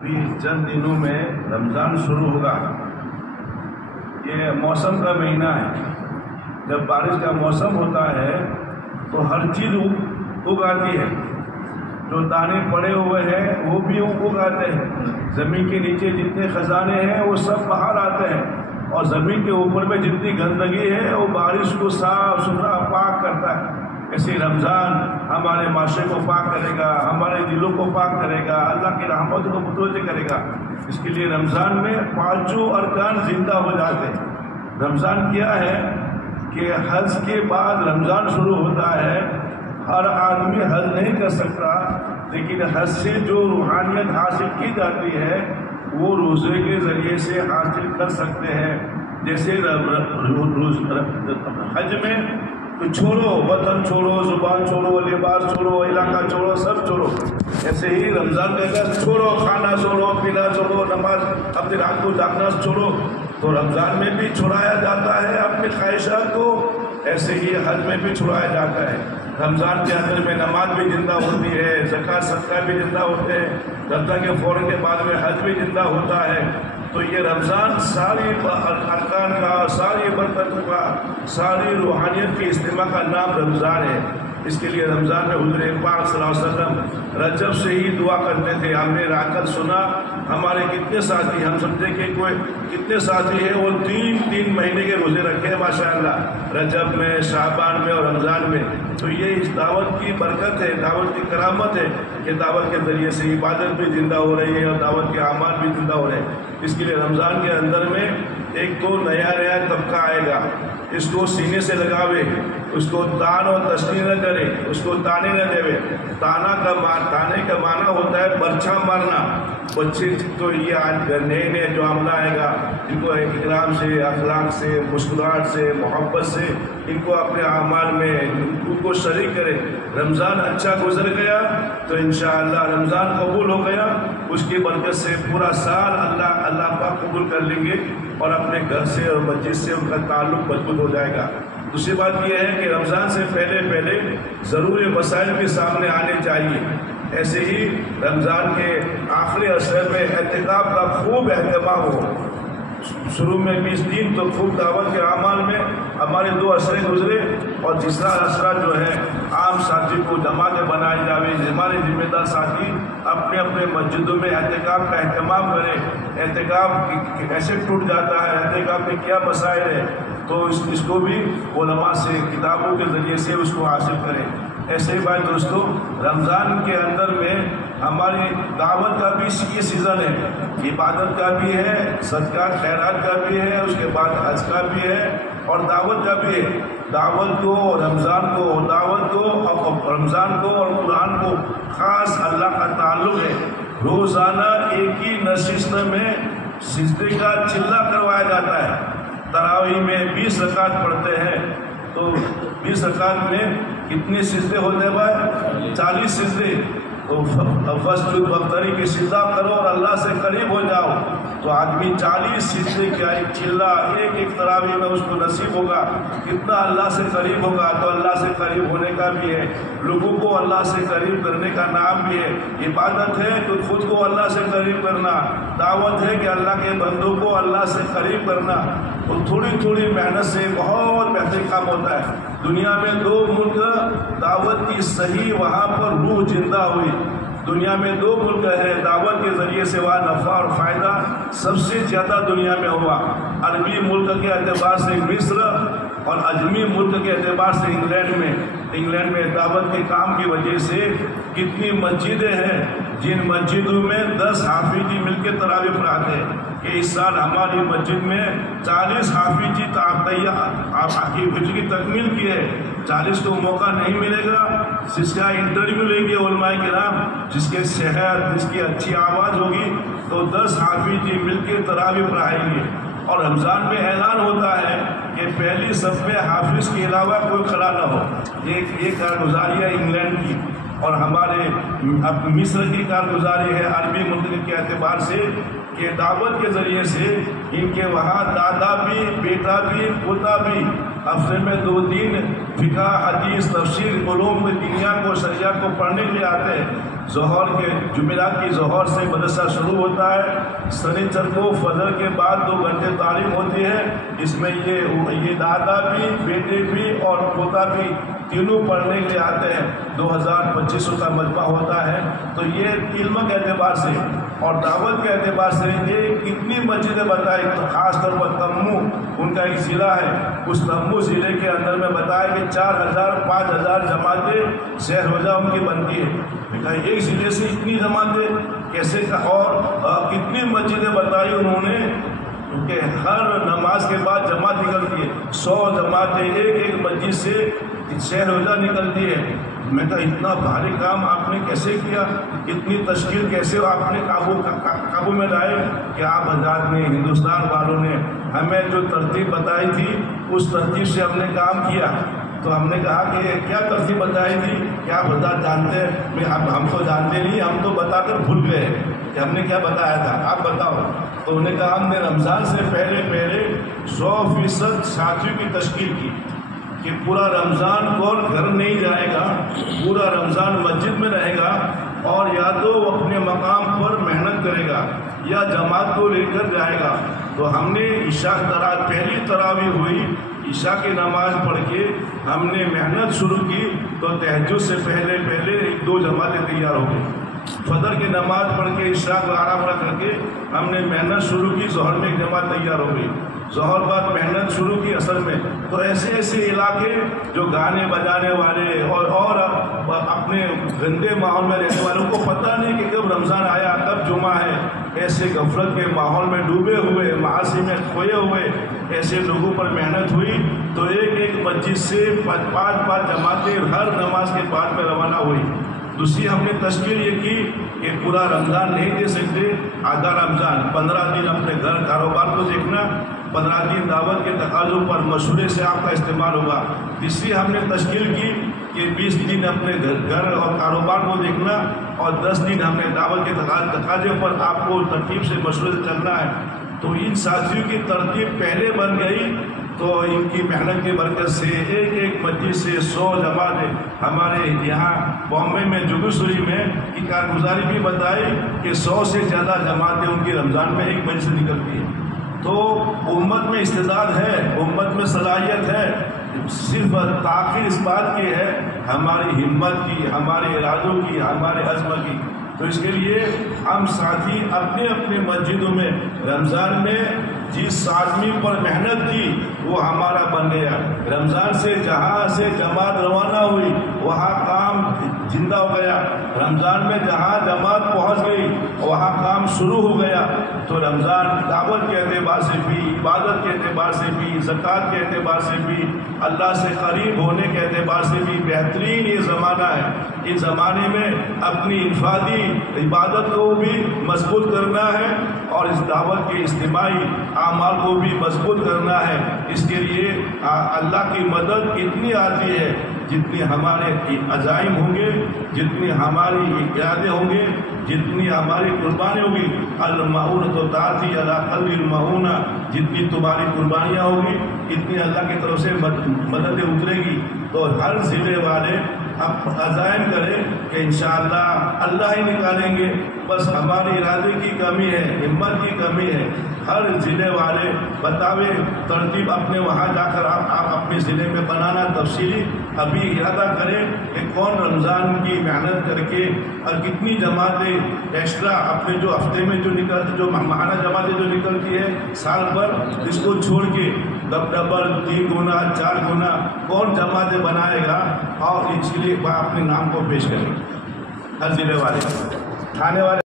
ابھی چند دنوں میں رمضان شروع ہوگا۔ یہ موسم کا مہینہ ہے۔ جب بارش کا موسم ہوتا ہے تو ہر چیز اگ آتی ہے۔ جو دانے پڑے ہوئے ہیں وہ بھی اگ آتے ہیں۔ زمین کے نیچے جتنے خزانے ہیں وہ سب باہر آتے ہیں، اور زمین کے اوپر میں جتنی گندگی ہے وہ بارش کو صاف ستھرا پاک کرتا ہے۔ ایسے رمضان ہمارے معاشرے کو پاک کرے گا، ہمارے دلوں کو پاک کرے گا، اللہ کی رحمت کو متوجہ کرے گا۔ اس کے لیے رمضان میں پانچوں ارکان زندہ ہو جاتے ہیں۔ رمضان کیا ہے کہ حج کے بعد رمضان شروع ہوتا ہے۔ ہر آدمی حج نہیں کر سکتا، لیکن حج سے جو روحانیت حاصل کی جاتی ہے وہ روزے کے ذریعے سے حاصل کر سکتے ہیں۔ جیسے حج میں تو چھوڑو، وطن چھوڑو، زبان چھوڑو، لباس چھوڑو، علاقہ چھوڑو، سب چھوڑو۔ ایسے ہی رمضان کا اگر چھوڑو، کھانا چھوڑو، پینا چھوڑو، نماز اپنے رات کو جاگنا چھوڑو، تو رمضان میں بھی چھڑایا جاتا ہے اپنی خواہشات کو، ایسے ہی حج میں بھی چھڑایا جاتا ہے۔ رمضان کے اندر میں نماز بھی زندہ ہوتی ہے، زکوٰۃ صدقہ بھی زندہ ہوتے ہیں، رمضان کے فوراً کے بعد میں حج بھی زندہ ہوتا ہے۔ تو یہ رمضان ساری ارکان کا، ساری برکتوں کا، ساری روحانیت کے اجتماع کا نام رمضان ہے۔ اس کے لیے رمضان میں حضور پاک صلی اللہ علیہ وسلم رجب سے ہی دعا کرتے تھے۔ ہم نے را کر سنا، ہمارے کتنے ساتھی، ہم سمجھے کہ کوئی کتنے ساتھی ہیں وہ تین مہینے کے روزے رکھے ہیں ماشاء اللہ، رجب میں، شعبان میں اور رمضان میں۔ تو یہ اس دعوت کی برکت ہے، دعوت کی کرامت ہے کہ دعوت کے ذریعے سے عبادت بھی زندہ ہو رہی ہے اور دعوت کے اعمال بھی زندہ ہو رہے ہیں۔ اس کے لیے رمضان کے اندر میں ایک تو نیا طبقہ آئے گا، اس کو سینے سے لگاوے، اس کو تان اور تشنی نہ کرے، اس کو تانے نہ دے۔ تانے کا معنی ہوتا ہے برچھا مارنا۔ بچے تو یہ آج نئے جو عملہ آئے گا، ان کو اکرام سے، اخلاق سے، مسکراہٹ سے، محبت سے ان کو اپنے اعمال میں ان کو شریک کرے۔ رمضان اچھا گزر گیا تو انشاءاللہ رمضان قبول ہو گیا، اس کی برکت سے پورا سال اللہ پاک قبول کر لیں گے، اور اپنے گھر سے اور مسجد سے ان کا تعلق مضبوط ہو جائے گا۔ دوسری بات یہ ہے کہ رمضان سے پہلے ضروری مسائل بھی سامنے آنے چاہیے۔ ایسے ہی رمضان کے آخری عشرے میں اعتکاف کا خوب اہتمام ہو۔ شروع میں 20 دن تو خوب دعوت کے اعمال میں ہمارے 2 عشرے گزرے، اور تیسرا عشرہ جو ہے عام ساتھی کو جماعتیں بنائی جاوے۔ ہمارے ذمہ دار ساتھی اپنے اپنے مسجدوں میں اعتکاف کا اہتمام کریں۔ اعتکاف کیسے ٹوٹ جاتا ہے، اعتکاف میں کیا مسائل ہے، تو اس کو بھی علماء سے، کتابوں کے ذریعے سے اس کو حاصل کریں۔ ایسے ہی بھائی دوستو، رمضان کے اندر میں ہماری دعوت کا بھی یہ سیزن ہے، عبادت کا بھی ہے، صدقات خیرات کا بھی ہے، اس کے بعد حج کا بھی ہے اور دعوت کا بھی ہے۔ دعوت کو، رمضان کو اور قرآن کو خاص اللہ کا تعلق ہے۔ روزانہ ایک ہی نشست میں سجدے کا چلہ کروایا جاتا ہے۔ تراویح میں 20 رکعت پڑھتے ہیں، تو 20 رکعت میں کتنے سجدے ہوتے ہیں بھائی؟ 40 سجدے۔ تو فسجد وقتری کی سجدہ کرو اور اللہ سے قریب ہو جاؤ، تو آدمی 40 سجدے کا ایک چلہ ایک تراویح میں اس کو نصیب ہوگا۔ کتنا اللہ سے قریب ہوگا، تو اللہ سے قریب ہونے کا بھی ہے، لوگوں کو اللہ سے قریب کرنے کا نام بھی ہے۔ عبادت ہے تو خود کو اللہ سے قریب کرنا، دعوت ہے کہ اللہ کے بندوں کو اللہ سے قریب کرنا۔ تو تھوڑی محنت سے بہت بہترین کام ہوتا ہے۔ دنیا میں 2 ملک دعوت کی صحیح وہاں پر روح زندہ ہوئی۔ دنیا میں 2 ملک ہے دعوت کے ذریعے سے وہاں نفع اور فائدہ سب سے زیادہ دنیا میں ہوا۔ عربی ملک کے اعتبار سے مصر، اور عجمی ملک کے اعتبار سے انگلینڈ میں دعوت کے کام کی وجہ سے کتنی مسجدیں ہیں، جن مسجدوں میں 10 حافظ جی مل کے تراویح پڑھاتے ہیں۔ کہ اس سال ہماری مسجد میں 40 حافظ جی حفظ کی تکمیل کی ہے۔ 40 کو موقع نہیں ملے گا، جس کا انٹرویو لیں گے علماء کرام، جس کے صحت، جس کی اچھی آواز ہوگی، تو 10 حافظ جی مل کے تراویح پڑھائیں گے۔ اور رمضان میں اعلان ہوتا ہے کہ پہلی صف میں حافظ کے علاوہ کوئی کھڑا نہ ہو۔ یہ کارگزاری ہے انگلینڈ کی، اور ہمارے مصر کی کارگزاری ہے عربی ملک کے اعتبار سے، کہ دعوت کے ذریعے سے ان کے وہاں دادا بھی، بیٹا بھی، پوتا بھی ہفتے میں 2 دن فقہ، حدیث، تفسیر، علوم دنیا کو، شریعت کو پڑھنے کے لیے آتے ہیں۔ ظہر کے جمعرات کی ظہر سے مدرسہ شروع ہوتا ہے، سنیچر کو فجر کے بعد 2 گھنٹے تعلیم ہوتی ہے۔ اس میں یہ دادا بھی، بیٹے بھی اور پوتا بھی تینوں پڑھنے کے لیے آتے ہیں۔ 2500 کا مجمع ہوتا ہے۔ تو یہ علم کے اعتبار سے اور دعوت کے اعتبار سے یہ کتنی مسجدیں بتائی، خاص طور پر تمو ان کا ایک ضلع ہے، اس تمو ضلع کے اندر میں بتایا کہ 4000 5000 جماعتیں شہر روزہ ان کی بنتی ہے۔ ایک ضلع سے اتنی جماعتیں کیسے، اور کتنی مسجدیں بتائی انہوں نے کہ ہر نماز کے بعد جماعت نکلتی ہے، 100 جماعتیں ایک مسجد سے شہر روزہ نکلتی ہے۔ میں کہا اتنا بھاری کام آپ نے کیسے کیا، اتنی تشکیل کیسے آپ نے قابو میں لائے کہ آپ حضرات نے، ہندوستان والوں نے ہمیں جو ترتیب بتائی تھی اس ترتیب سے ہم نے کام کیا۔ تو ہم نے کہا کہ کیا ترتیب بتائی تھی، کیا حضرات جانتے ہیں؟ ہم تو جانتے نہیں، ہم تو بتا کر بھول گئے کہ ہم نے کیا بتایا تھا، آپ بتاؤ۔ تو انہوں نے کہا ہم نے رمضان سے پہلے 100% ساتھیوں کی تشکیل کی کہ پورا رمضان کون گھر نہیں جائے گا، پورا رمضان مسجد میں رہے گا، اور یا تو وہ اپنے مقام پر محنت کرے گا یا جماعت کو لے کر جائے گا۔ تو ہم نے عشاء پہلی تراویح ہوئی، عشاء کی نماز پڑھ کے ہم نے محنت شروع کی، تو تہجد سے پہلے 1-2 جماعتیں تیار ہو گئی۔ فجر کی نماز پڑھ کے عشاء کو آرام کر کے ہم نے محنت شروع کی، ظہر میں ایک جماعت تیار ہو گئی، ظہر بعد محنت شروع کی اثر میں۔ تو ایسے علاقے جو گانے بجانے والے اور اپنے گندے ماحول میں رہنے والوں کو پتہ نہیں کہ کب رمضان آیا، کب جمعہ ہے، ایسے غفلت کے ماحول میں ڈوبے ہوئے، معاصی میں کھوئے ہوئے ایسے لوگوں پر محنت ہوئی۔ تو ایک مسجد سے 5 جماعتیں ہر نماز کے بعد میں روانہ ہوئی۔ دوسری ہم نے تشکیل یہ کی کہ پورا رمضان نہیں دے سکتے، آدھا رمضان 15 دن اپنے گھر کاروبار کو دیکھنا، 15 دن دعوت کے تقاضوں پر مشورے سے آپ کا استعمال ہوگا۔ تیسری ہم نے تشکیل کی کہ 20 دن اپنے گھر اور کاروبار کو دیکھنا، اور 10 دن ہم نے دعوت کے تقاضے پر آپ کو ترتیب سے مشورے سے چلنا ہے۔ تو ان ساتھیوں کی ترتیب پہلے بن گئی، تو ان کی محنت کی برکت سے ایک مسجد سے 100 جماعتیں ہمارے یہاں بامبے میں جوگیشوری میں کی کارگزاری بھی بتائی کہ 100 سے زیادہ جماعتیں ان کی رمضان میں ایک مسجد سے نکلتی ہیں۔ تو امت میں استعداد ہے، امت میں صلاحیت ہے، صرف تاخیر اس بات کی ہے ہماری ہمت کی، ہمارے ارادوں کی، ہمارے عزم کی۔ تو اس کے لیے ہم ساتھی اپنے مسجدوں میں رمضان میں جس آدمی پر محنت کی وہ ہمارا بن گیا۔ رمضان سے جہاں سے جماعت روانہ ہوئی وہاں کام زندہ ہو گیا، رمضان میں جہاں جماعت پہنچ گئی وہاں کام شروع ہو گیا۔ تو رمضان دعوت کے اعتبار سے بھی، عبادت کے اعتبار سے بھی، زکوٰۃ کے اعتبار سے بھی، اللہ سے قریب ہونے کے اعتبار سے بھی بہترین یہ زمانہ ہے۔ اس زمانے میں اپنی انفرادی عبادت کو بھی مضبوط کرنا ہے اور اس دعوت کے اجتماعی اعمال کو بھی مضبوط کرنا ہے۔ اس کے لیے اللہ کی مدد اتنی آتی ہے جتنی ہمارے عزائم ہوں گے، جتنی ہماری ارادے ہوں گے، جتنی ہماری قربانی ہوگی۔ المعونۃ تأتی علی قدر المعونہ، جتنی تمہاری قربانیاں ہوگی اتنی اللہ کی طرف سے مددیں اترے گی۔ تو ہر ضلع والے اب عزائم کریں کہ انشاءاللہ اللہ ہی نکالیں گے، بس ہمارے ارادے کی کمی ہے، ہمت کی کمی ہے۔ ہر ضلع والے بتاوے ترتیب اپنے وہاں جا کر آپ اپنے ضلع میں بنانا تفصیلی ابھی ارادہ کریں کہ کون رمضان کی محنت کر کے اور کتنی جماعتیں ایکسٹرا اپنے جو ہفتے میں جو ماہانہ جماعتیں جو نکلتی ہے سال پر، اس کو چھوڑ کے ڈبل 3 گنا 4 گنا کون جماعتیں بنائے گا، اور اس کے لیے اپنے نام کو پیش کریں ہر ضلع والے، تھانے والے۔